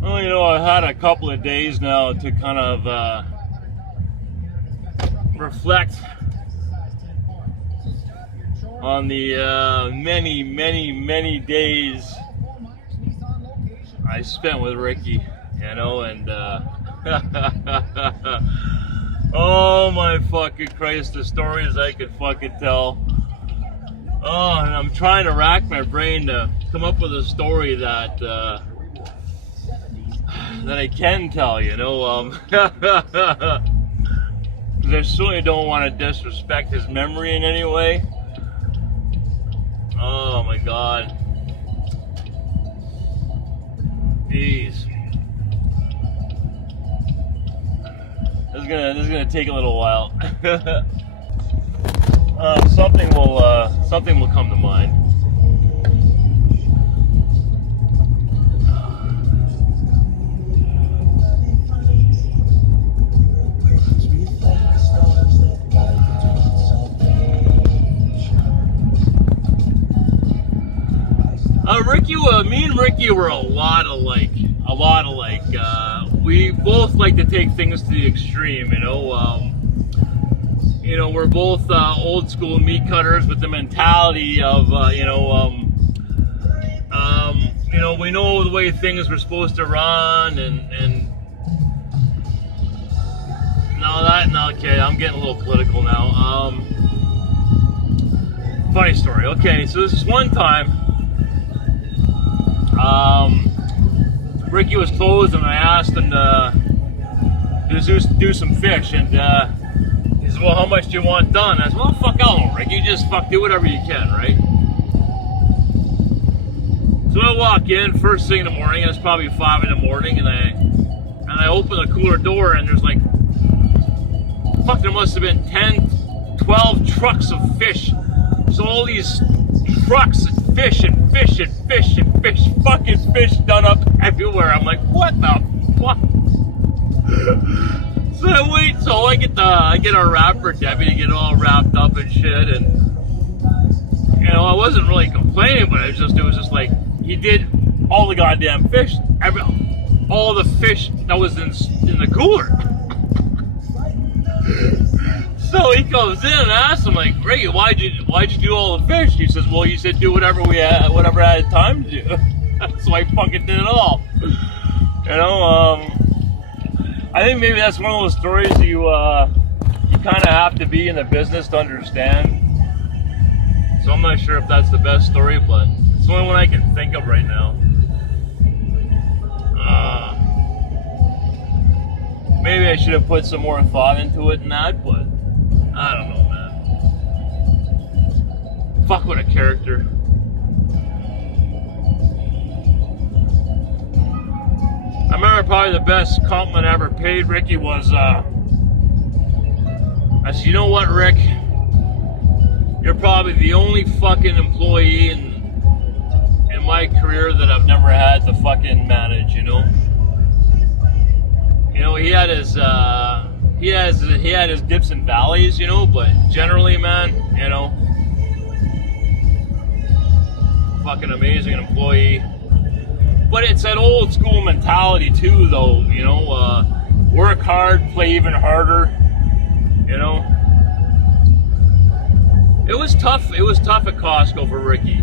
Well, you know, I've had a couple of days now to kind of reflect on the many days I spent with Ricky, you know, and oh my fucking Christ, the stories I could fucking tell. Oh, and I'm trying to rack my brain to come up with a story that that I can tell, you know. Because I certainly don't want to disrespect his memory in any way. Oh my God. Jeez. This is gonna take a little while. Something will come to mind. Me and Ricky were a lot alike. We both like to take things to the extreme, you know. You know, we're both old school meat cutters with the mentality of, you know, we know the way things were supposed to run, and okay, I'm getting a little political now. Funny story. Okay, so this is one time. Ricky was closed, and I asked him to do some fish, and he said, "Well, how much do you want done?" I said, "Well, fuck, I don't know, Ricky. You just do whatever you can, right?" So I walk in first thing in the morning, and it's probably 5 in the morning, and I open the cooler door, and there's like, fuck, there must have been 10, 12 trucks of fish. So all these trucks and fish, fucking fish done up everywhere. I'm like, what the fuck? So I wait till I get our wrapper Debbie to get it all wrapped up and shit, and you know, I wasn't really complaining, but it was just like, he did all the goddamn fish, all the fish that was in the cooler. So he comes in and asks him, like, "Ricky, why'd you do all the fish?" He says, "Well, you said do whatever I had time to do." So I fucking did it all. You know, I think maybe that's one of those stories you kind of have to be in the business to understand. So I'm not sure if that's the best story, but it's the only one I can think of right now. Maybe I should have put some more thought into it than that, but I don't know, man. Fuck, what a character. I remember probably the best compliment I ever paid Ricky was, I said, "You know what, Rick? You're probably the only fucking employee in my career that I've never had to fucking manage, you know?" You know, he had his dips and valleys, you know, but generally, man, you know, fucking amazing employee. But it's that old school mentality too, though, you know, work hard, play even harder, you know. It was tough at Costco for Ricky,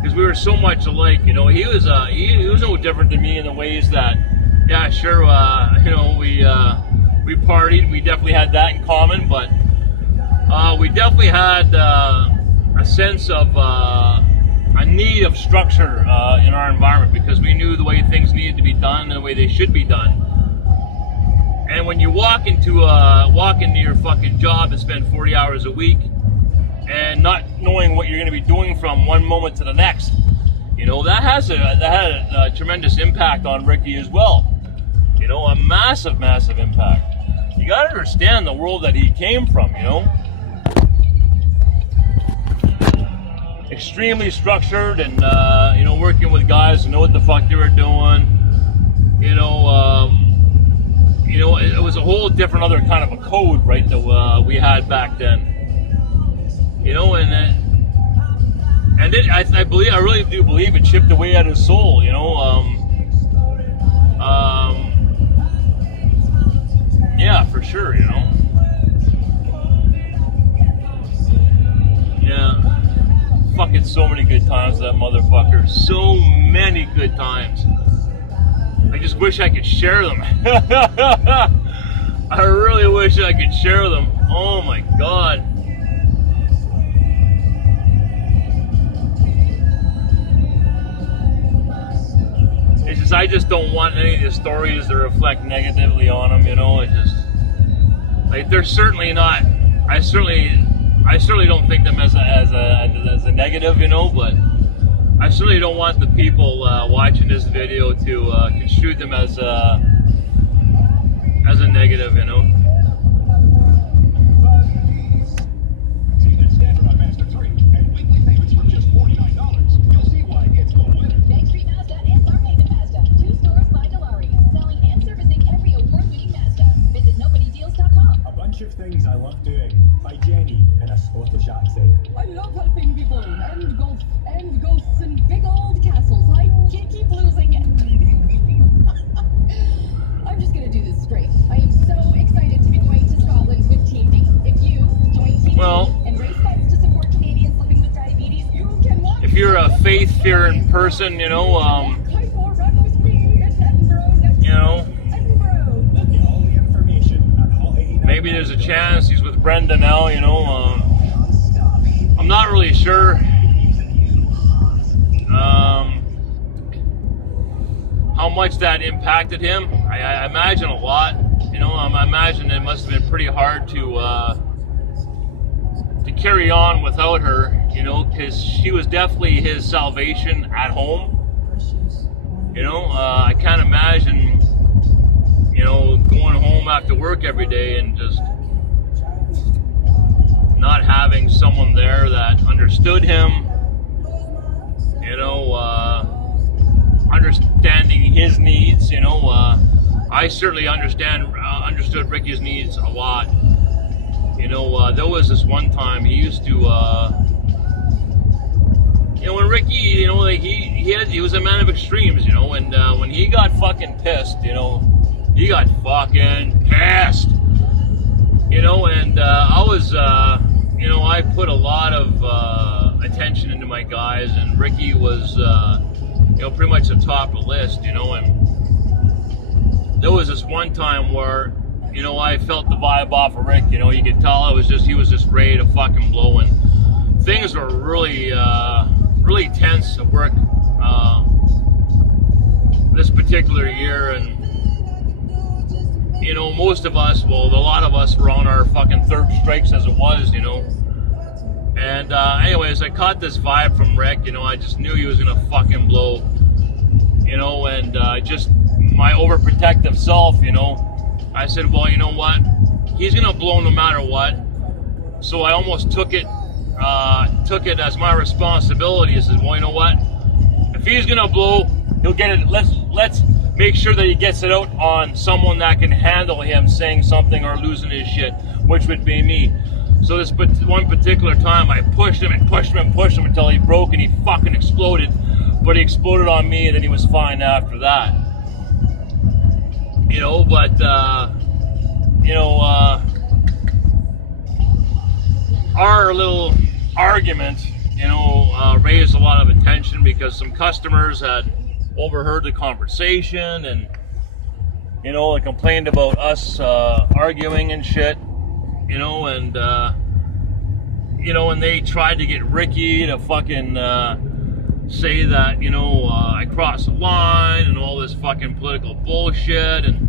because we were so much alike, you know. He was no different than me in the ways that, yeah, sure, you know, we partied. We definitely had that in common, but we definitely had a sense of a need of structure in our environment, because we knew the way things needed to be done and the way they should be done. And when you walk into your fucking job and spend 40 hours a week and not knowing what you're going to be doing from one moment to the next, you know, that had a tremendous impact on Ricky as well. You know, a massive impact. You got to understand the world that he came from, you know. Extremely structured, and you know, working with guys who know what the fuck they were doing. You know, it was a whole different other kind of a code, right, that we had back then. You know, and And I really do believe it chipped away at his soul, you know. Yeah, for sure, you know. Yeah. Fucking so many good times, that motherfucker. So many good times. I just wish I could share them. I really wish I could share them. Oh my God. It's just, I just don't want any of the stories to reflect negatively on them, you know. It just, like, they're certainly not, I certainly don't think them as a negative, you know, but I certainly don't want the people watching this video to construe them as a negative, you know. Of things I love doing by Jenny in a Scottish accent. I love helping people end ghosts and big old castles. I can't keep losing it. I'm just gonna do this straight. I am so excited to be going to Scotland with Team D. If you join Team D and raise funds to support Canadians living with diabetes, you can watch. If you're a faith-fearing person, you know, you know. Maybe there's a chance he's with Brenda now, you know. I'm not really sure how much that impacted him. I imagine a lot, you know. I imagine it must have been pretty hard to carry on without her, you know, because she was definitely his salvation at home. You know, I can't imagine, you know, going home after work every day and just not having someone there that understood him, you know, understanding his needs, you know. I certainly understood Ricky's needs a lot. You know, there was this one time he used to, you know, when Ricky, you know, like he was a man of extremes, you know, and when he got fucking pissed, you know, he got fucking pissed, you know, and I was, you know, I put a lot of attention into my guys, and Ricky was, you know, pretty much the top of the list, you know, and there was this one time where, you know, I felt the vibe off of Rick, you know, you could tell he was just ready to fucking blow, and things were really, really tense at work this particular year, and you know, most of us, well, a lot of us were on our fucking third strikes as it was, you know. And anyways, I caught this vibe from Rick, you know, I just knew he was gonna fucking blow, you know, and just my overprotective self, you know, I said, well, you know what, he's gonna blow no matter what. So I almost took it as my responsibility. I said, well, you know what, if he's gonna blow, he'll get it. Let's make sure that he gets it out on someone that can handle him saying something or losing his shit, which would be me. So this one particular time, I pushed him and pushed him and pushed him until he broke and he fucking exploded. But he exploded on me, and then he was fine after that. You know, but you know, our little argument, you know, raised a lot of attention because some customers had overheard the conversation, and you know, they complained about us arguing and shit, you know, and you know, and they tried to get Ricky to fucking say that, you know, I crossed the line and all this fucking political bullshit, and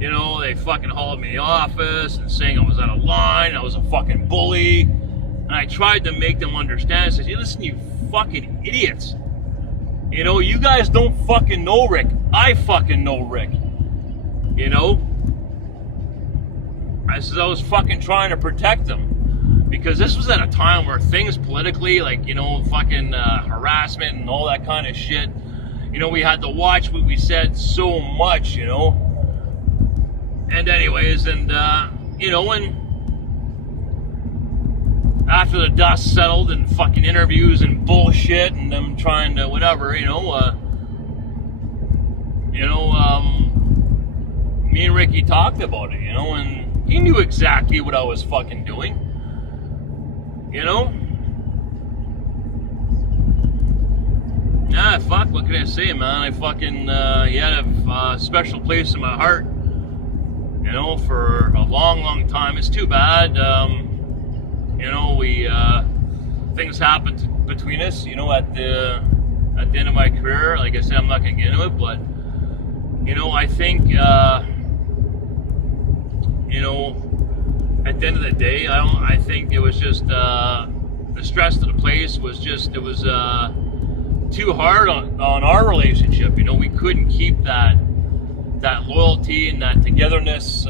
you know, they fucking hauled me in the office and saying I was out of line, I was a fucking bully, and I tried to make them understand. I said, hey, listen, you fucking idiots. You know, you guys don't fucking know Rick. I fucking know Rick. You know? I said I was fucking trying to protect them. Because this was at a time where things politically, like, you know, fucking harassment and all that kind of shit. You know, we had to watch what we said so much, you know? And anyways, and, you know, and after the dust settled and fucking interviews and bullshit and them trying to whatever, me and Ricky talked about it, and he knew exactly what I was fucking doing, Nah, fuck, what can I say, man? I fucking, he had a special place in my heart, for a long, long time. It's too bad, we, things happened between us, at the end of my career. Like I said, I'm not gonna get into it, but, I think, at the end of the day, I think it was just, the stress of the place was just, it was, too hard on our relationship. We couldn't keep that loyalty and that togetherness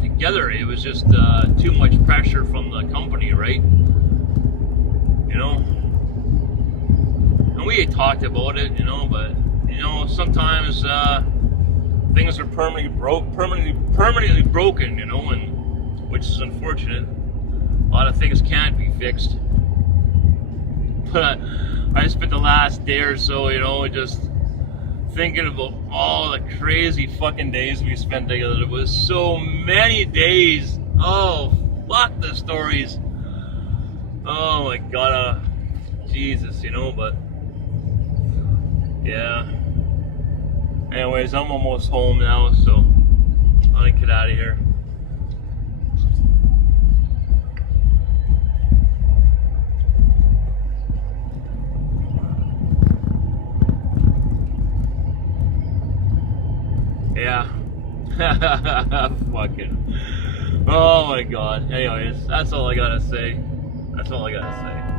together. It was just too much pressure from the company, right? And we had talked about it, but sometimes things are permanently broken, and which is unfortunate. A lot of things can't be fixed. But I spent the last day or so, just thinking about all the crazy fucking days we spent together. There was so many days. Oh, fuck the stories. Oh my God, Jesus, but yeah. Anyways, I'm almost home now, so I'm gonna get out of here. Yeah. Fucking. Oh my God. Anyways, that's all I gotta say. That's all I gotta say.